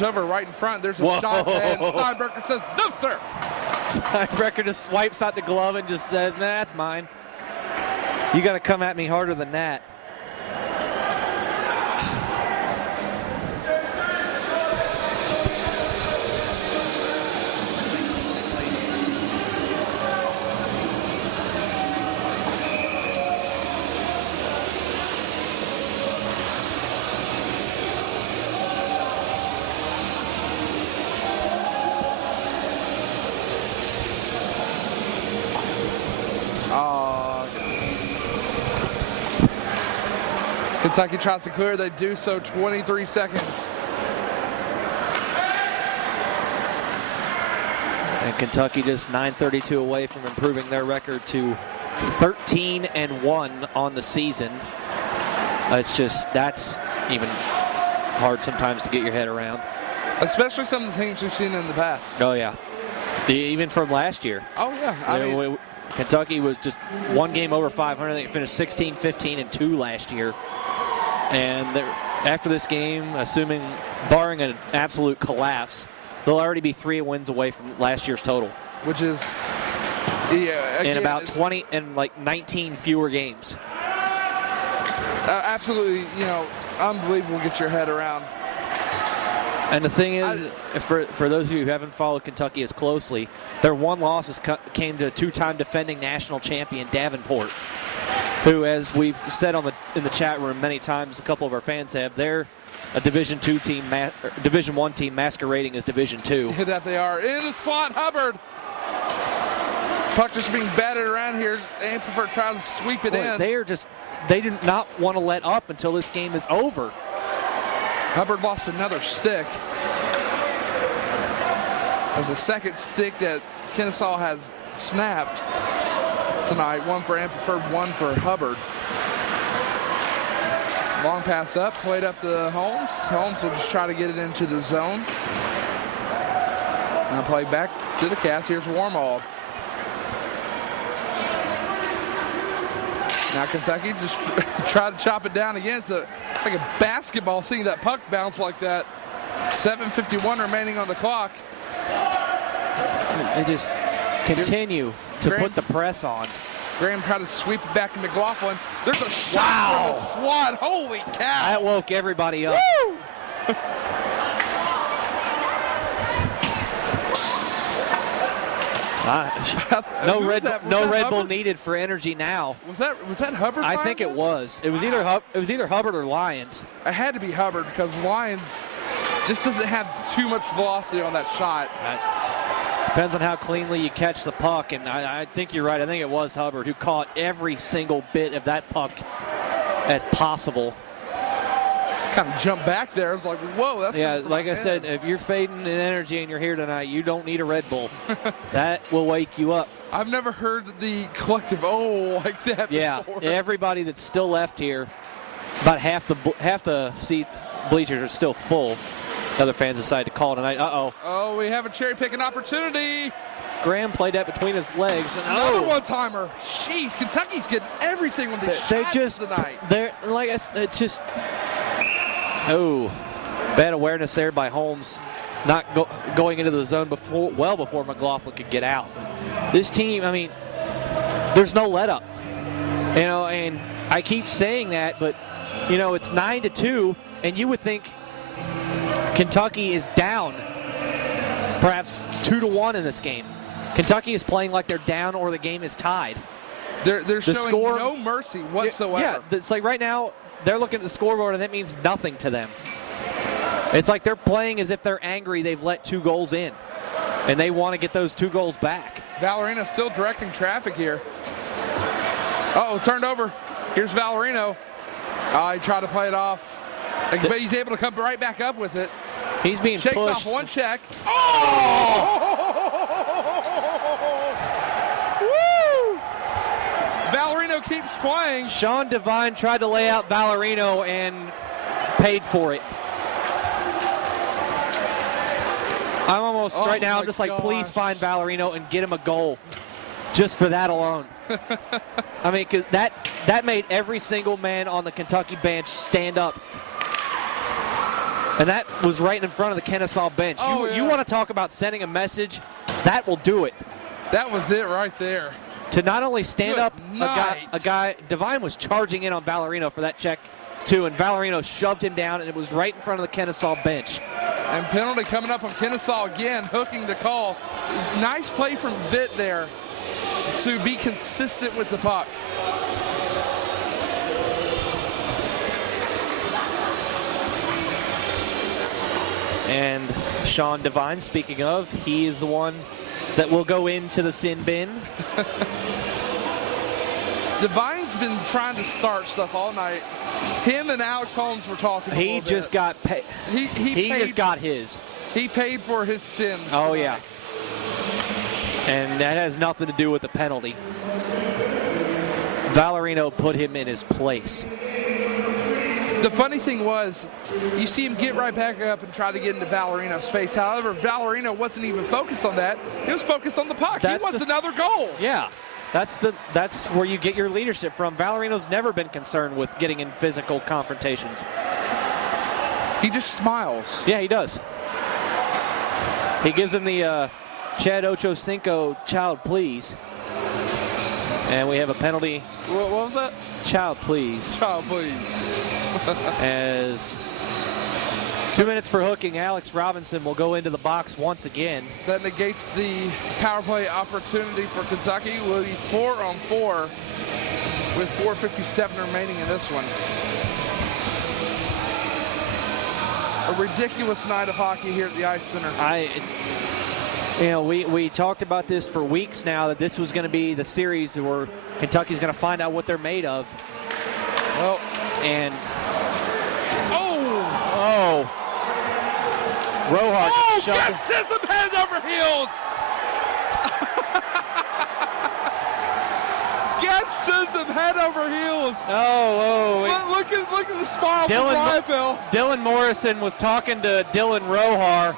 over right in front. There's a shot, and Steinbrecher says, no, sir. Steinbrecher just swipes out the glove and just says, nah, that's mine. You got to come at me harder than that. Kentucky tries to clear. They do so. 23 seconds. And Kentucky just 9:32 away from improving their record to 13-1 on the season. That's even hard sometimes to get your head around. Especially some of the things we've seen in the past. Oh, yeah. Even from last year. Oh, yeah. Kentucky was just one game over 500. They finished 16, 15, and 2 last year. And after this game, assuming barring an absolute collapse, they'll already be 3 wins away from last year's total. Which is, yeah, again, in about 20 and like 19 fewer games. Absolutely, unbelievable. Get your head around. And the thing is, for those of you who haven't followed Kentucky as closely, their one loss came to two-time defending national champion Davenport, who, as we've said in the chat room many times, a couple of our fans have, they're a Division II team, Division I team masquerading as Division II. That they are. In the slot, Hubbard. Puck just being batted around here. Amplifer tries to sweep it in. They did not want to let up until this game is over. Hubbard lost another stick. As the second stick that Kennesaw has snapped tonight. One for Amplifer, one for Hubbard. Long pass up, played up to Holmes. Holmes will just try to get it into the zone. Now play back to the cast. Here's Warmall. Now Kentucky just try to chop it down again. It's like a basketball, seeing that puck bounce like that. 7:51 remaining on the clock. They just continue to put the press on. Graham tried to sweep it back to McLaughlin. There's a shot from the slot. Holy cow. That woke everybody up. Woo! No Red Bull needed for energy now. Was that Hubbard? I think it was. It was either Hubbard or Lyons. It had to be Hubbard because Lyons just doesn't have too much velocity on that shot. Depends on how cleanly you catch the puck, and I think you're right. I think it was Hubbard who caught every single bit of that puck as possible. Kind of jumped back there. I was like, whoa, that's like I said, if you're fading in energy and you're here tonight, you don't need a Red Bull. That will wake you up. I've never heard the collective like that before. Yeah, everybody that's still left here, about half the seat bleachers are still full. Other fans decide to call tonight. Oh, we have a cherry-picking opportunity. Graham played that between his legs. And another one-timer. Jeez, Kentucky's getting everything with these shots tonight. It's just... Oh, bad awareness there by Holmes, not going into the zone before McLaughlin could get out. This team, there's no let up. And I keep saying that, but it's 9-2, and you would think Kentucky is down, perhaps 2-1 in this game. Kentucky is playing like they're down or the game is tied. They're showing no mercy whatsoever. Yeah, it's like right now, they're looking at the scoreboard, and that means nothing to them. It's like they're playing as if they're angry they've let 2 goals in, and they want to get those 2 goals back. Valerino still directing traffic here. Turned over. Here's Valerino. He tried to play it off, but he's able to come right back up with it. He's being pushed. Shakes off one check. Valerino keeps playing. Sean Devine tried to lay out Valerino and paid for it. I'm almost right now, I'm just like, please find Valerino and get him a goal. Just for that alone. Because that made every single man on the Kentucky bench stand up. And that was right in front of the Kennesaw bench. You want to talk about sending a message? That will do it. That was it right there. To not only stand up a guy, Devine was charging in on Valerino for that check too, and Valerino shoved him down, and it was right in front of the Kennesaw bench. And penalty coming up on Kennesaw again, hooking the call. Nice play from Vitt there to be consistent with the puck. And Sean Devine, speaking of, he is the one that will go into the sin bin. Devine's been trying to start stuff all night. Him and Alex Holmes were talking. He just got paid. He just got his. He paid for his sins. Oh tonight. Yeah. And that has nothing to do with the penalty. Valerino put him in his place. The funny thing was, you see him get right back up and try to get into Valerino's face. However, Valerino wasn't even focused on that. He was focused on the puck. He wants another goal. Yeah, that's where you get your leadership from. Valerino's never been concerned with getting in physical confrontations. He just smiles. Yeah, he does. He gives him the Chad Ochocinco child please. And we have a penalty. What was that? Child please. Child please. As 2 minutes for hooking, Alex Robinson will go into the box once again. That negates the power play opportunity for Kentucky. Will be 4-on-4 with 4:57 remaining in this one. A ridiculous night of hockey here at the Ice Center. We talked about this for weeks now, that this was going to be the series where Kentucky's going to find out what they're made of. Well, and Rohar gets him head over heels. Gets him head over heels. Look at the smile from Ryfeld. Dylan Morrison was talking to Dylan Rohar.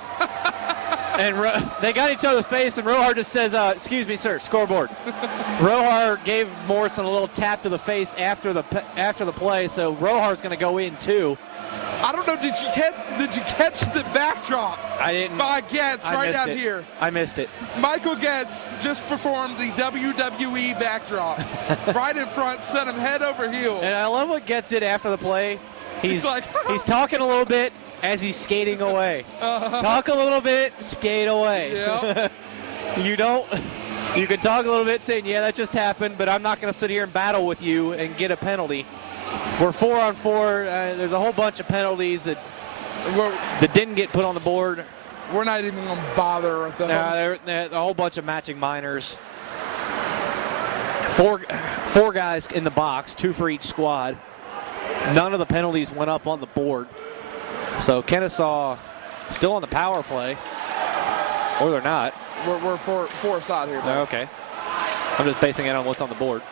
And they got each other's face, and Rohar just says, excuse me, sir, scoreboard. Rohar gave Morrison a little tap to the face after the play, so Rohar's going to go in too. I don't know, did you catch the backdrop? I didn't. By Getz right down here. I missed it. Michael Getz just performed the WWE backdrop. Right in front, sent him head over heels. And I love what Getz did after the play. He's talking a little bit as he's skating away. Talk a little bit, skate away. Yep. You can talk a little bit saying, yeah, that just happened, but I'm not going to sit here and battle with you and get a penalty. We're 4-on-4. There's a whole bunch of penalties that didn't get put on the board. We're not even going to bother with those. There's a whole bunch of matching minors. Four guys in the box, 2 for each squad. None of the penalties went up on the board. So Kennesaw still on the power play. Or they're not. We're four aside here. Okay. I'm just basing it on what's on the board.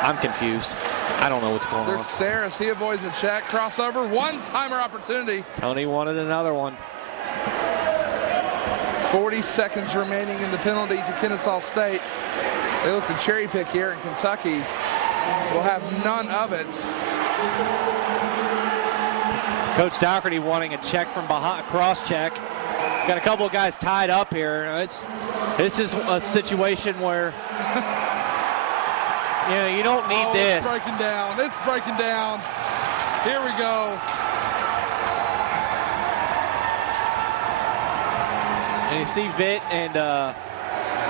I'm confused. I don't know what's going on. There's Saris. He avoids a check. Crossover. One-timer opportunity. Tony wanted another one. 40 seconds remaining in the penalty to Kennesaw State. They look to cherry pick here, and Kentucky will have none of it. Coach Dougherty wanting a check from behind, cross check. Got a couple of guys tied up here. It's just a situation where you don't need this. It's breaking down. It's breaking down. Here we go. And you see Vitt and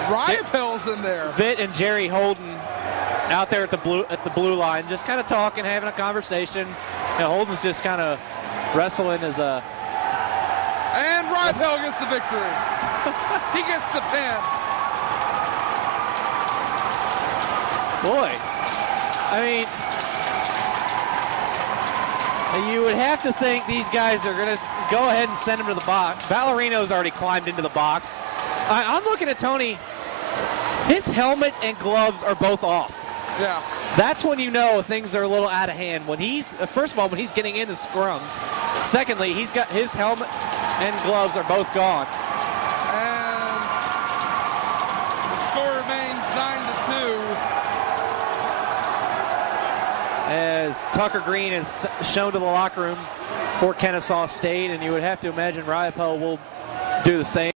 Ryfield's in there. Vitt and Jerry Holden out there at the blue line, just kind of talking, having a conversation. Holden's just kind of wrestling as a. And Ryfield gets the victory. He gets the pin. Boy, I mean, you would have to think these guys are going to go ahead and send him to the box. Valerino's already climbed into the box. I'm looking at Tony. His helmet and gloves are both off. Yeah. That's when you know things are a little out of hand. When first of all, when he's getting into scrums. Secondly, he's got his helmet and gloves are both gone. And the score remains 9-2. as Tucker Green is shown to the locker room for Kennesaw State, and you would have to imagine Ryapo will do the same.